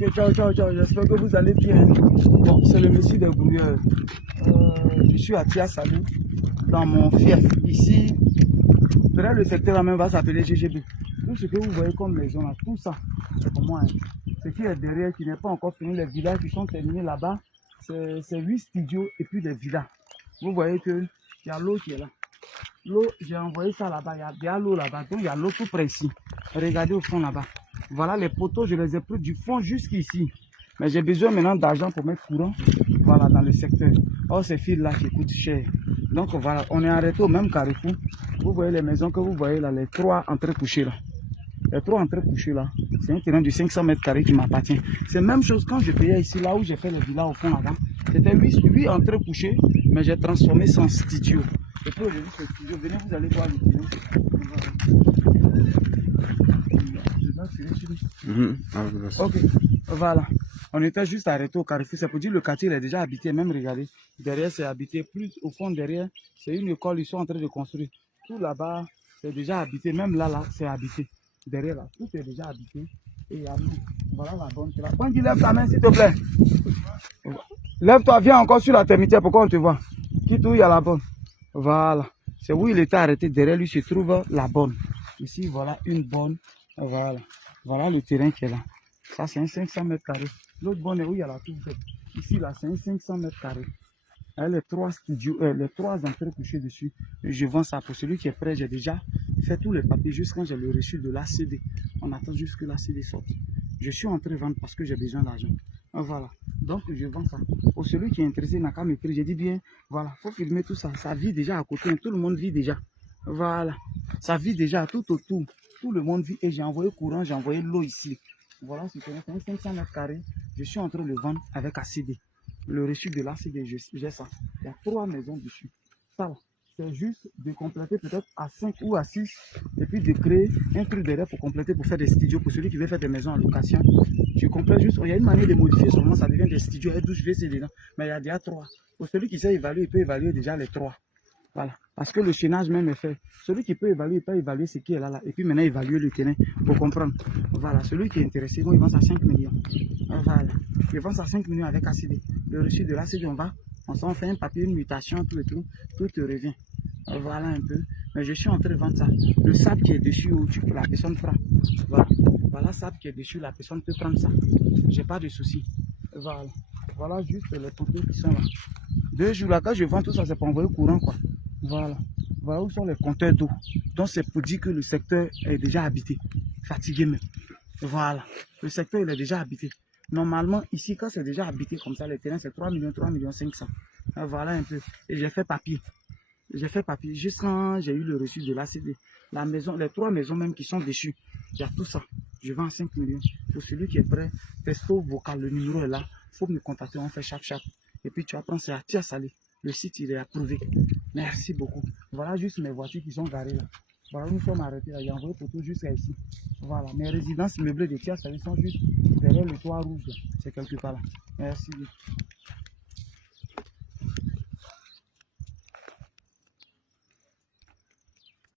Ok, ciao, ciao, ciao. J'espère que vous allez bien. Bon, c'est le monsieur des brouilleurs. Je suis à Tiasalou, dans mon fief. Ici, peut-être le secteur là même va s'appeler GGB. Tout ce que vous voyez comme maison là, tout ça, c'est pour moi. Hein. Ce qui est derrière, qui n'est pas encore fini, les villas qui sont terminés là-bas, c'est 8 studios et puis des villas. Vous voyez que il y a l'eau qui est là. L'eau, j'ai envoyé ça là-bas, il y a bien l'eau là-bas, donc il y a l'eau tout près ici. Regardez au fond là-bas. Voilà les poteaux, je les ai pris du fond jusqu'ici. Mais j'ai besoin maintenant d'argent pour mettre courant, voilà, dans le secteur. Oh, ces fils-là qui coûtent cher. Donc voilà, on est arrêté au même carrefour. Vous voyez les maisons que vous voyez là, les 3 entrées couchées là. Les 3 entrées couchées là, c'est un terrain de 500 mètres carrés qui m'appartient. C'est la même chose quand je payais ici, là où j'ai fait les villas au fond là-bas. C'était 8 entrées couchées, mais j'ai transformé ça en studio. Et puis aujourd'hui, ce studio, venez, vous allez voir le studio. Ok, voilà. On était juste arrêté au carrefour. C'est pour dire que le quartier il est déjà habité. Même regardez, derrière c'est habité. Plus au fond derrière, c'est une école. Ils sont en train de construire. Tout là-bas, c'est déjà habité. Même là, c'est habité. Derrière là, tout est déjà habité. Et voilà la bonne. Quand tu lèves ta main, s'il te plaît. Lève-toi, viens encore sur la termitière. Pourquoi on te voit? Qui tout, il y a la bonne. Voilà. C'est où il était arrêté. Derrière lui se trouve la bonne. Ici, voilà une bonne. Voilà. Voilà le terrain qui est là. Ça, c'est un 500 mètres carrés. L'autre bonne est où il y a la tour faite. Ici, là, c'est un 500 mètres carrés. Les 3 studios, les 3 entrées couchées dessus. Je vends ça pour celui qui est prêt. J'ai déjà fait tous les papiers juste quand j'ai le reçu de l'ACD. On attend juste que l'ACD sorte. Je suis en train de vendre parce que j'ai besoin d'argent. Voilà. Donc, je vends ça. Pour celui qui est intéressé, il n'a qu'à m'écrire. J'ai dit bien, voilà, il faut filmer tout ça. Ça vit déjà à côté. Tout le monde vit déjà. Voilà. Ça vit déjà tout autour. Tout le monde vit. Et j'ai envoyé courant, j'ai envoyé l'eau ici. Voilà, c'est un 500 mètres carrés. Je suis en train de le vendre avec ACD. Le reçu de l'ACD, j'ai ça. Il y a 3 maisons dessus. Ça, c'est juste de compléter peut-être à 5 ou à 6. Et puis de créer un truc derrière pour compléter, pour faire des studios. Pour celui qui veut faire des maisons en location. Je complète juste. Il y a une manière de modifier seulement, ça devient des studios. Et 12 WC dedans. Mais il y a déjà 3. Pour celui qui sait évaluer, il peut évaluer déjà les 3. Voilà. Parce que le chaînage même est fait. Celui qui peut évaluer, il peut évaluer ce qui est là. Et puis maintenant, évaluer le terrain pour comprendre. Voilà. Celui qui est intéressé, bon, il vend ça à 5 millions. Voilà. Il vend ça à 5 millions avec ACD. Le reçu de l'ACD, on s'en fait un papier, une mutation, tout et tout. Tout te revient. Voilà un peu. Mais je suis en train de vendre ça. Le sable qui est dessus, la personne prend. Voilà. Voilà le sable qui est dessus, la personne peut prendre ça. J'ai pas de souci. Voilà. Voilà juste les poteaux qui sont là. 2 jours là, quand je vends tout ça, c'est pour envoyer courant, quoi. Voilà. Voilà où sont les compteurs d'eau. Donc c'est pour dire que le secteur est déjà habité. Fatigué même. Voilà. Le secteur il est déjà habité. Normalement, ici, quand c'est déjà habité comme ça, les terrains c'est 3 millions, 500. Voilà un peu. Et j'ai fait papier. J'ai fait papier juste quand j'ai eu le reçu de l'ACD. La maison, les 3 maisons même qui sont dessus. Il y a tout ça. Je vends 5 millions. Pour celui qui est prêt, texto vocal, le numéro est là. Il faut me contacter, on fait chaque. Et puis tu apprends, c'est à Tiasalé. Le site, il est approuvé. Merci beaucoup. Voilà juste mes voitures qui sont garées là. Voilà, nous sommes arrêtés là. J'ai envoyé photo jusqu'à ici. Voilà, mes résidences meublées de Tiasalé sont juste derrière le toit rouge. C'est quelque part là. Merci.